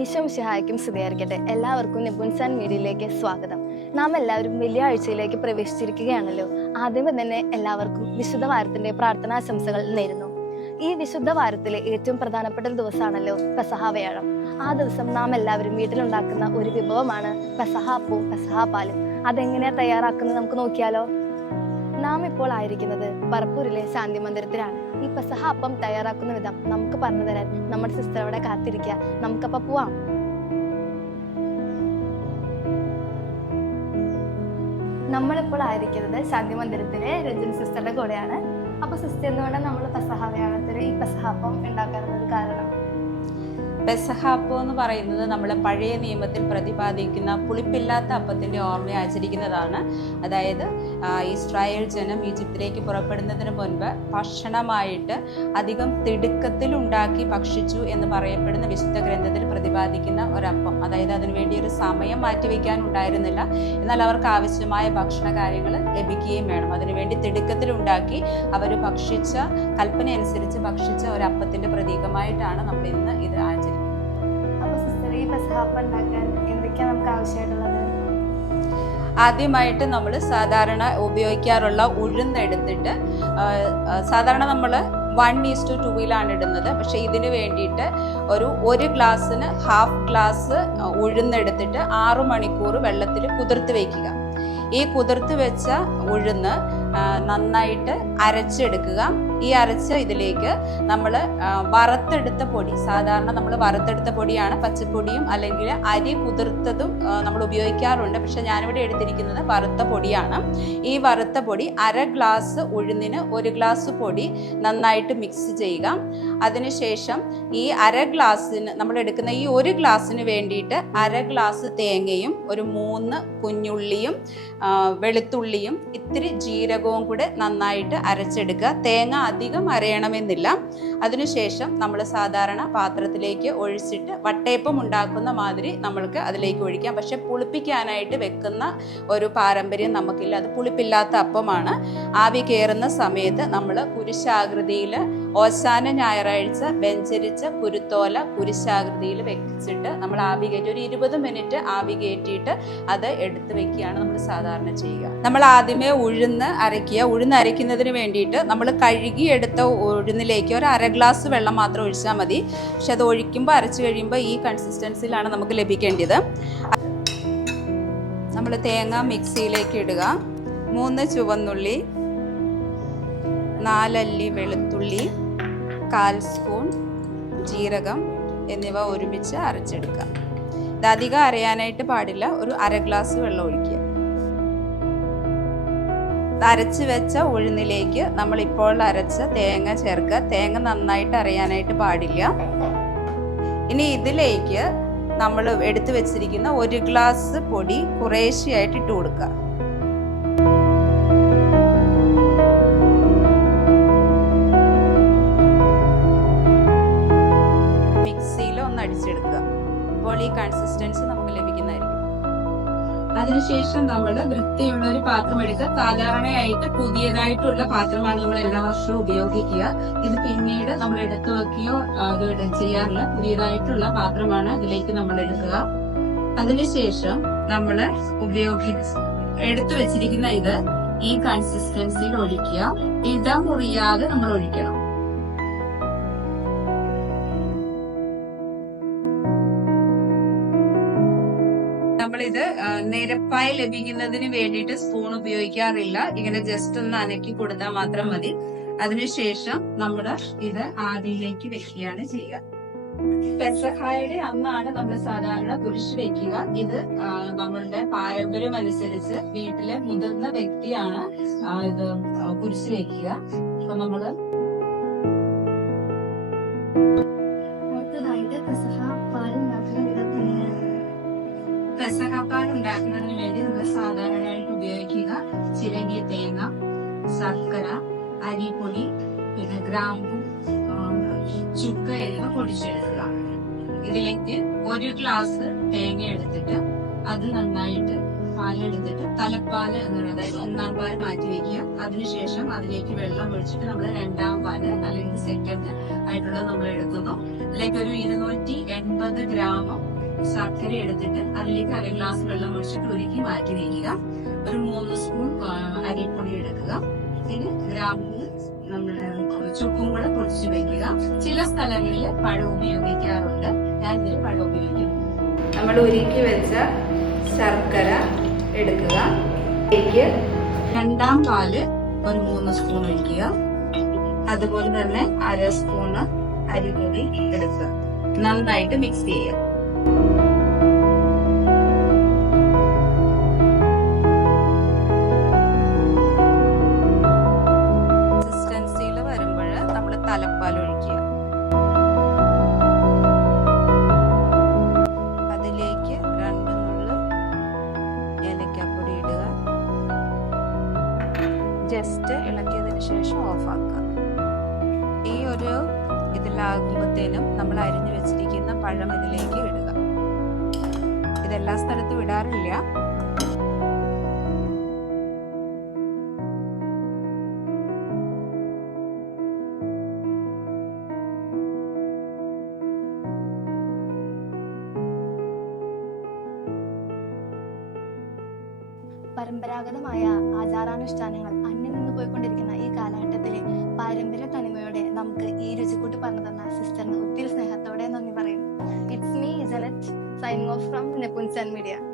ഈശോ മിശിഹായ്ക്കും സ്തുതിയായിരിക്കട്ടെ. എല്ലാവർക്കും നിപുൻസാൻ മീഡിയയിലേക്ക് സ്വാഗതം. നാം എല്ലാവരും വലിയ ആഴ്ചയിലേക്ക് പ്രവേശിച്ചിരിക്കുകയാണല്ലോ. ആദ്യമേ തന്നെ എല്ലാവർക്കും വിശുദ്ധ വാരത്തിന്റെ പ്രാർത്ഥനാശംസകൾ നേരുന്നു. ഈ വിശുദ്ധ വാരത്തിലെ ഏറ്റവും പ്രധാനപ്പെട്ട ദിവസമാണല്ലോ പെസഹ വ്യാഴം. ആ ദിവസം നാം എല്ലാവരും വീട്ടിലുണ്ടാക്കുന്ന ഒരു വിഭവമാണ് പെസഹ അപ്പവും പെസഹ പാലും. അതെങ്ങനെയാ തയ്യാറാക്കുന്നത് നമുക്ക് നോക്കിയാലോ? നാം ഇപ്പോൾ ആയിരിക്കുന്നത് പറപ്പൂരിലെ ശാന്തി മന്ദിരത്തിലാണ് ഈ പെസഹ അപ്പം തയ്യാറാക്കുന്ന വിധം നമുക്ക് പറഞ്ഞു തരാൻ നമ്മുടെ സിസ്റ്റർ അവിടെ കാത്തിരിക്കുക നമുക്കപ്പം പോവാം. നമ്മളിപ്പോൾ ആയിരിക്കുന്നത് ശാന്തി മന്ദിരത്തിലെ രഞ്ജൻ സിസ്റ്ററുടെ കൂടെയാണ്. അപ്പൊ സിസ്റ്റർ എന്തുകൊണ്ടാണ് നമ്മൾ പെസഹ വ്യാഴത്തിൽ ഈ പെസഹ അപ്പം ഉണ്ടാക്കാനുള്ള കാരണം. പെസഹ അപ്പം എന്ന് പറയുന്നത് നമ്മൾ പഴയ നിയമത്തിൽ പ്രതിപാദിക്കുന്ന പുളിപ്പില്ലാത്ത അപ്പത്തിന്റെ ഓർമ്മ ആചരിക്കുന്നതാണ്. അതായത് ഇസ്രായേൽ ജനം ഈജിപ്തിലേക്ക് പുറപ്പെടുന്നതിന് മുൻപ് ഭക്ഷണമായിട്ട് അധികം തിടുക്കത്തിൽ ഉണ്ടാക്കി ഭക്ഷിച്ചു എന്ന് പറയപ്പെടുന്ന വിശുദ്ധ ഗ്രന്ഥത്തിൽ പ്രതിപാദിക്കുന്ന ഒരപ്പം. അതായത് അതിനുവേണ്ടി ഒരു സമയം മാറ്റിവെക്കാൻ ഉണ്ടായിരുന്നില്ല. എന്നാൽ അവർക്ക് ആവശ്യമായ ഭക്ഷണ കാര്യങ്ങൾ ലഭിക്കുകയും വേണം. അതിനുവേണ്ടി തിടുക്കത്തിൽ ഉണ്ടാക്കി അവർ ഭക്ഷിച്ച കൽപ്പന അനുസരിച്ച് ഭക്ഷിച്ച അപ്പത്തിന്റെ പ്രതീകമായിട്ടാണ് നമ്മൾ ഇന്ന് ഇത് ആചരിക്കുന്നത്. അപ്പോൾ സിസ്റ്റർ ഈ എന്തൊക്കെയാണ് നമുക്ക് ആവശ്യമായിട്ടുള്ളത്? ആദ്യമായിട്ട് നമ്മൾ സാധാരണ ഉപയോഗിക്കാറുള്ള ഉഴുന്നെടുത്തിട്ട് സാധാരണ നമ്മൾ വൺ ഈസ് ടു ടൂവിലാണ് ഇടുന്നത്. പക്ഷേ ഇതിന് വേണ്ടിയിട്ട് ഒരു ഒരു ഗ്ലാസ്സിന് ഹാഫ് ഗ്ലാസ് ഉഴുന്നെടുത്തിട്ട് ആറു മണിക്കൂർ വെള്ളത്തിൽ കുതിർത്ത് വയ്ക്കുക ഈ കുതിർത്ത് വെച്ച ഉഴുന്ന് നന്നായിട്ട് അരച്ചെടുക്കുക. ഈ അരച്ച ഇതിലേക്ക് നമ്മൾ വറുത്തെടുത്ത പൊടി. സാധാരണ നമ്മൾ വറുത്തെടുത്ത പൊടിയാണ് പച്ചപ്പൊടിയും അല്ലെങ്കിൽ അരി കുതിർത്തതും നമ്മൾ ഉപയോഗിക്കാറുണ്ട്. പക്ഷെ ഞാനിവിടെ എടുത്തിരിക്കുന്നത് വറുത്ത പൊടിയാണ്. ഈ വറുത്ത പൊടി അര ഗ്ലാസ് ഉഴുന്നിന് ഒരു ഗ്ലാസ് പൊടി നന്നായിട്ട് മിക്സ് ചെയ്യുക. അതിനുശേഷം ഈ അര ഗ്ലാസ്സിന് നമ്മൾ എടുക്കുന്ന ഈ ഒരു ഗ്ലാസ്സിന് വേണ്ടിയിട്ട് അര ഗ്ലാസ് തേങ്ങയും ഒരു മൂന്ന് കുഞ്ഞുള്ളിയും വെളുത്തുള്ളിയും ഇത്തിരി ജീരകവും കൂടെ നന്നായിട്ട് അരച്ചെടുക്കുക. തേങ്ങ അധികം അരയണമെന്നില്ല. അതിനുശേഷം നമ്മൾ സാധാരണ പാത്രത്തിലേക്ക് ഒഴിച്ചിട്ട് വട്ടയപ്പം ഉണ്ടാക്കുന്ന മാതിരി നമ്മൾക്ക് അതിലേക്ക് ഒഴിക്കാം. പക്ഷെ പുളിപ്പിക്കാനായിട്ട് വെക്കുന്ന ഒരു പാരമ്പര്യം നമുക്കില്ല. അത് പുളിപ്പില്ലാത്ത അപ്പമാണ്. ആവി കയറുന്ന സമയത്ത് നമ്മൾ കുരിശാകൃതിയിൽ ഓശാന ഞായറാഴ്ച ബെഞ്ചരിച്ച കുരുത്തോല കുരിശാകൃതിയിൽ വെച്ചിട്ട് നമ്മൾ ആവി കയറ്റി ഒരു ഇരുപത് മിനിറ്റ് ആവി കയറ്റിയിട്ട് അത് എടുത്തു വെക്കുകയാണ് നമ്മൾ സാധാരണ ചെയ്യുക. നമ്മൾ ആദ്യമേ ഉഴുന്ന് അരയ്ക്കുക. ഉഴുന്ന് അരയ്ക്കുന്നതിന് വേണ്ടിയിട്ട് നമ്മൾ കഴുകി എടുത്ത ഉഴുന്നിലേക്ക് ഒരു അര ഗ്ലാസ് വെള്ളം മാത്രം ഒഴിച്ചാൽ മതി. പക്ഷെ അത് ഒഴിക്കുമ്പോൾ അരച്ച് കഴിയുമ്പോൾ ഈ കൺസിസ്റ്റൻസിയിലാണ് നമുക്ക് ലഭിക്കേണ്ടത്. നമ്മൾ തേങ്ങ മിക്സിയിലേക്ക് ഇടുക. മൂന്ന് ചുവന്നുള്ളി നാലല്ലി വെളുത്തുള്ളി കാൽ സ്പൂൺ ജീരകം എന്നിവ ഒരുമിച്ച് അരച്ചെടുക്കുക. ഇത് അധികം അരയാനായിട്ട് പാടില്ല ഒരു അര ഗ്ലാസ് വെള്ളം ഒഴിക്കുക. അരച്ച് വെച്ച ഉഴുന്നിലേക്ക് നമ്മൾ ഇപ്പോൾ അരച്ച തേങ്ങ ചേർക്കുക. തേങ്ങ നന്നായിട്ട് അരയാനായിട്ട് പാടില്ല. ഇനി ഇതിലേക്ക് നമ്മൾ എടുത്തു വെച്ചിരിക്കുന്ന ഒരു ഗ്ലാസ് പൊടി കുറേശ്ശെയായിട്ട് ഇട്ട് കൊടുക്കുക. ഈ കൺസിസ്റ്റൻസി നമുക്ക് ലഭിക്കുന്നതായിരിക്കും. അതിനുശേഷം നമ്മൾ വൃത്തിയുള്ള ഒരു പാത്രം എടുക്കുക സാധാരണയായിട്ട് പുതിയതായിട്ടുള്ള പാത്രമാണ് നമ്മൾ എല്ലാ വർഷവും ഉപയോഗിക്കുക. ഇത് പിന്നീട് നമ്മൾ എടുത്തു വെക്കുകയോ അത് ചെയ്യാറില്ല പുതിയതായിട്ടുള്ള പാത്രമാണ് ഇതിലേക്ക് നമ്മൾ എടുക്കുക. അതിനുശേഷം നമ്മൾ ഉപയോഗി എടുത്തു വെച്ചിരിക്കുന്ന ഇത് ഈ കൺസിസ്റ്റൻസിയിൽ ഒഴിക്കുക. ഇതം മുറിയാതെ നമ്മൾ ഒഴിക്കണം. നമ്മളിത് നിരപ്പായി ലഭിക്കുന്നതിന് വേണ്ടിയിട്ട് സ്പൂൺ ഉപയോഗിക്കാറില്ല. ഇങ്ങനെ ജസ്റ്റ് ഒന്ന് അനക്കി കൊടുത്താൽ മാത്രം മതി. അതിനുശേഷം നമ്മൾ ഇത് ആദിയിലേക്ക് വെക്കുകയാണ് ചെയ്യുക. പെസഹായുടെ അന്നാണ് നമ്മൾ സാധാരണ കുരിശ് വെക്കുക. ഇത് നമ്മളുടെ പാരമ്പര്യം അനുസരിച്ച് വീട്ടിലെ മുതിർന്ന വ്യക്തിയാണ് ഇത് കുരിശ് വെക്കുക. അപ്പൊ നമ്മൾ പെസഹപ്പാൻ ഉണ്ടാക്കുന്നതിന് വേണ്ടി നമ്മൾ സാധാരണയായിട്ട് ഉപയോഗിക്കുക. ചിലങ്കി തേങ്ങ ശർക്കര അരിപ്പൊടി പിന്നെ ഗ്രാമ്പു ചുക്ക എന്നിവ പൊടിച്ചെടുക്കുക. ഇതിലേക്ക് ഒരു ഗ്ലാസ് തേങ്ങ എടുത്തിട്ട് അത് നന്നായിട്ട് പാലെടുത്തിട്ട് തലപ്പാൽ എന്ന് പറയുന്നത് അതായത് ഒന്നാം പാൽ മാറ്റി വെക്കുക. അതിനുശേഷം അതിലേക്ക് വെള്ളം ഒഴിച്ചിട്ട് നമ്മൾ രണ്ടാം പാൽ അല്ലെങ്കിൽ സെക്കൻഡ് ആയിട്ടുള്ളത് നമ്മൾ എടുക്കുന്നു. അതിലേക്ക് ഒരു ഇരുന്നൂറ്റി എൺപത് ഗ്രാം ശർക്കര എടുത്തിട്ട് അതിലേക്ക് അര ഗ്ലാസ് വെള്ളം ഒഴിച്ചിട്ട് ഉരുക്കി മാറ്റി വയ്ക്കുക ഒരു മൂന്ന് സ്പൂൺ അരിപ്പൊടി എടുക്കുക. പിന്നെ ഗ്രാമ്പൂ നമ്മുടെ ചുക്കും കൂടെ പൊടിച്ചു വെക്കുക. ചില സ്ഥലങ്ങളിൽ പഴം ഉപയോഗിക്കാറുണ്ട്. ഞാൻ ഇതിൽ പഴം ഉപയോഗിക്കുന്നു നമ്മൾ ഉരുക്കി വെച്ച ശർക്കര എടുക്കുക. രണ്ടാം പാൽ ഒരു മൂന്ന് സ്പൂൺ ഒഴിക്കുക. അതുപോലെ തന്നെ അര സ്പൂണ് അരിപ്പൊടി എടുക്കുക. നന്നായിട്ട് മിക്സ് ചെയ്യുക. വരുമ്പോൾ നമ്മൾ തലപ്പാൽ ഒഴിക്കുക. അതിലേക്ക് രണ്ട് നുള്ളു ഇടുക ജസ്റ്റ് ഇളക്കിയതിന് ശേഷം ഓഫാക്കുക. ഈ ഒരു ഇതിലാകുമ്പോഴത്തേനും നമ്മൾ അരിഞ്ഞു വെച്ചിരിക്കുന്ന പഴം ഇതിലേക്ക് ഇടുക. ഇതെല്ലാ സ്ഥലത്തും ഇടാറില്ല. പരമ്പരാഗതമായ ആചാരാനുഷ്ഠാനങ്ങൾ അന്യം നിന്ന് പോയിക്കൊണ്ടിരിക്കുന്ന ഈ കാലഘട്ടത്തിലെ പാരമ്പര്യ തനിമയോടെ നമുക്ക് ഈ രുചിക്കൂട്ട് പറഞ്ഞു തന്ന സിസ്റ്ററിന് ഒത്തിരി സ്നേഹത്തോടെ നന്ദി പറയുന്നു. signing off from Nepunjan Media.